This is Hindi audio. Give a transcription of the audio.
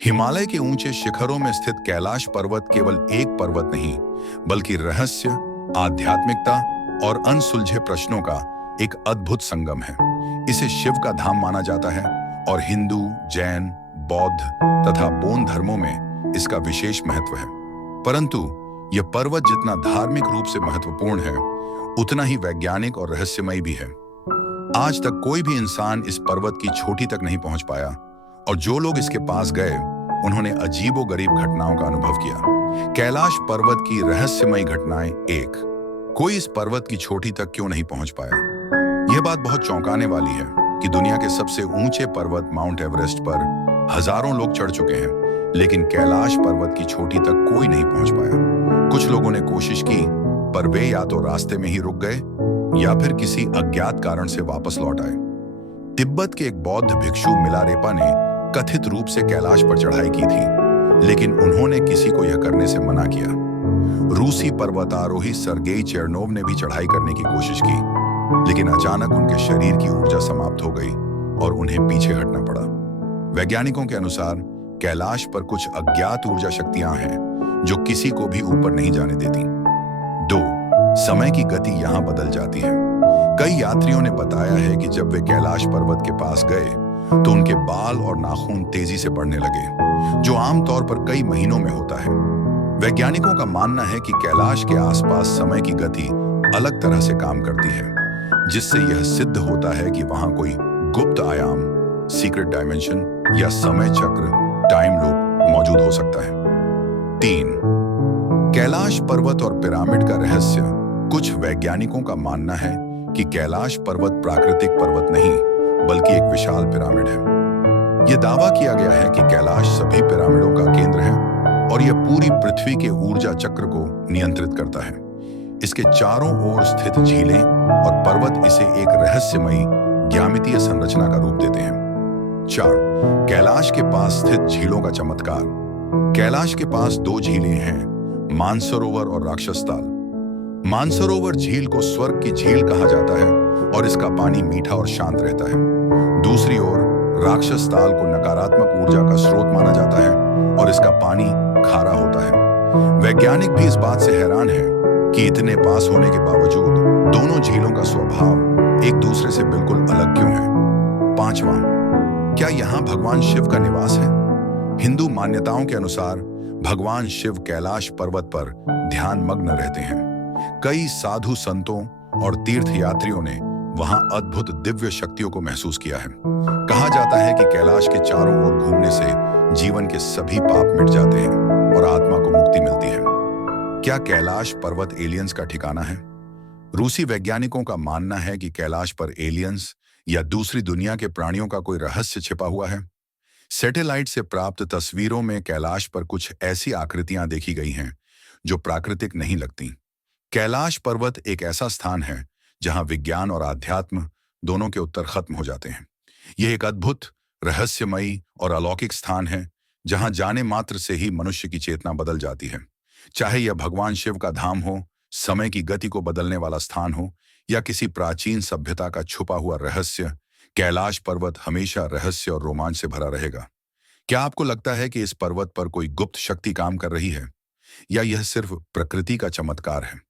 हिमालय के ऊंचे शिखरों में स्थित कैलाश पर्वत केवल एक पर्वत नहीं, बल्कि रहस्य, आध्यात्मिकता और अनसुलझे प्रश्नों का एक अद्भुत संगम है। इसे शिव का धाम माना जाता है और हिंदू, जैन, बौद्ध तथा बौद्ध धर्मों में इसका विशेष महत्व है। परंतु यह पर्वत जितना धार्मिक रूप से महत्वपूर्ण है, उतना ही वैज्ञानिक और रहस्यमय भी है। आज तक कोई भी इंसान इस पर्वत की चोटी तक नहीं पहुंच पाया, और जो लोग इसके पास गए उन्होंने अजीबोगरीब घटनाओं का अनुभव किया। कैलाश पर्वत की रहस्यमय घटनाएं। एक, कोई इस पर्वत की चोटी तक क्यों नहीं पहुंच पाया? यह बात बहुत चौंकाने वाली है कि दुनिया के सबसे ऊंचे पर्वत माउंट एवरेस्ट पर हजारों लोग चढ़ चुके हैं, लेकिन कैलाश पर्वत की चोटी तक कोई नहीं पहुंच पाया। कुछ लोगों ने कोशिश की, पर वे या तो रास्ते में ही रुक गए या फिर किसी अज्ञात कारण से वापस लौट आए। तिब्बत के एक बौद्ध भिक्षु मिलारेपा ने कथित रूप से कैलाश पर चढ़ाई की थी, लेकिन उन्होंने किसी को यह करने से मना किया। रूसी पर्वतारोही सर्गेई चेरनोव ने भी चढ़ाई करने की कोशिश की, लेकिन अचानक उनके शरीर की ऊर्जा समाप्त हो गई और उन्हें पीछे हटना पड़ा। वैज्ञानिकों के अनुसार कैलाश पर कुछ अज्ञात ऊर्जा शक्तियां हैं जो किसी को भी ऊपर नहीं जाने देती। दो, समय की गति यहां बदल जाती है। कई यात्रियों ने बताया है कि जब वे कैलाश पर्वत के पास गए तो उनके बाल और नाखून तेजी से बढ़ने लगे, जो आमतौर पर कई महीनों में होता है। वैज्ञानिकों का मानना है कि कैलाश के आसपास समय की गति अलग तरह से काम करती है, जिससे यह सिद्ध होता है कि वहां कोई गुप्त आयाम, सीक्रेट डायमेंशन या समय चक्र, टाइम लूप मौजूद हो सकता है। तीन, कैलाश पर्वत और पिरामिड का रहस्य। कुछ वैज्ञानिकों का मानना है कि कैलाश पर्वत प्राकृतिक पर्वत नहीं, बल्कि एक विशाल पिरामिड है। यह दावा किया गया है कि कैलाश सभी पिरामिडों का केंद्र है और यह पूरी पृथ्वी के ऊर्जा चक्र को नियंत्रित करता है। इसके चारों ओर स्थित झीलें और पर्वत इसे एक रहस्यमयी ज्यामितीय संरचना का रूप देते हैं। चार, कैलाश के पास स्थित झीलों का चमत्कार। कैलाश के पास दो झीलें हैं, मानसरोवर और राक्षसताल। मानसरोवर झील को स्वर्ग की झील कहा जाता है और इसका पानी मीठा और शांत रहता है। दूसरी ओर राक्षसताल को नकारात्मक ऊर्जा का स्रोत माना जाता है और इसका पानी खारा होता है। वैज्ञानिक भी इस बात से हैरान है कि इतने पास होने के बावजूद दोनों झीलों का स्वभाव एक दूसरे से बिल्कुल अलग क्यों है। पांचवां, क्या यहाँ भगवान शिव का निवास है? हिंदू मान्यताओं के अनुसार भगवान शिव कैलाश पर्वत पर ध्यान मग्न रहते हैं। कई साधु संतों और तीर्थयात्रियों ने वहां अद्भुत दिव्य शक्तियों को महसूस किया है। कहा जाता है कि कैलाश के चारों ओर घूमने से जीवन के सभी पाप मिट जाते हैं और आत्मा को मुक्ति मिलती है। क्या कैलाश पर्वत एलियंस का ठिकाना है? रूसी वैज्ञानिकों का मानना है कि कैलाश पर एलियंस या दूसरी दुनिया के प्राणियों का कोई रहस्य छिपा हुआ है। सैटेलाइट से प्राप्त तस्वीरों में कैलाश पर कुछ ऐसी आकृतियां देखी गई हैं जो प्राकृतिक नहीं लगती। कैलाश पर्वत एक ऐसा स्थान है जहां विज्ञान और आध्यात्म दोनों के उत्तर खत्म हो जाते हैं। यह एक अद्भुत, रहस्यमयी और अलौकिक स्थान है जहां जाने मात्र से ही मनुष्य की चेतना बदल जाती है। चाहे यह भगवान शिव का धाम हो, समय की गति को बदलने वाला स्थान हो, या किसी प्राचीन सभ्यता का छुपा हुआ रहस्य, कैलाश पर्वत हमेशा रहस्य और रोमांच से भरा रहेगा। क्या आपको लगता है कि इस पर्वत पर कोई गुप्त शक्ति काम कर रही है, या यह सिर्फ प्रकृति का चमत्कार है?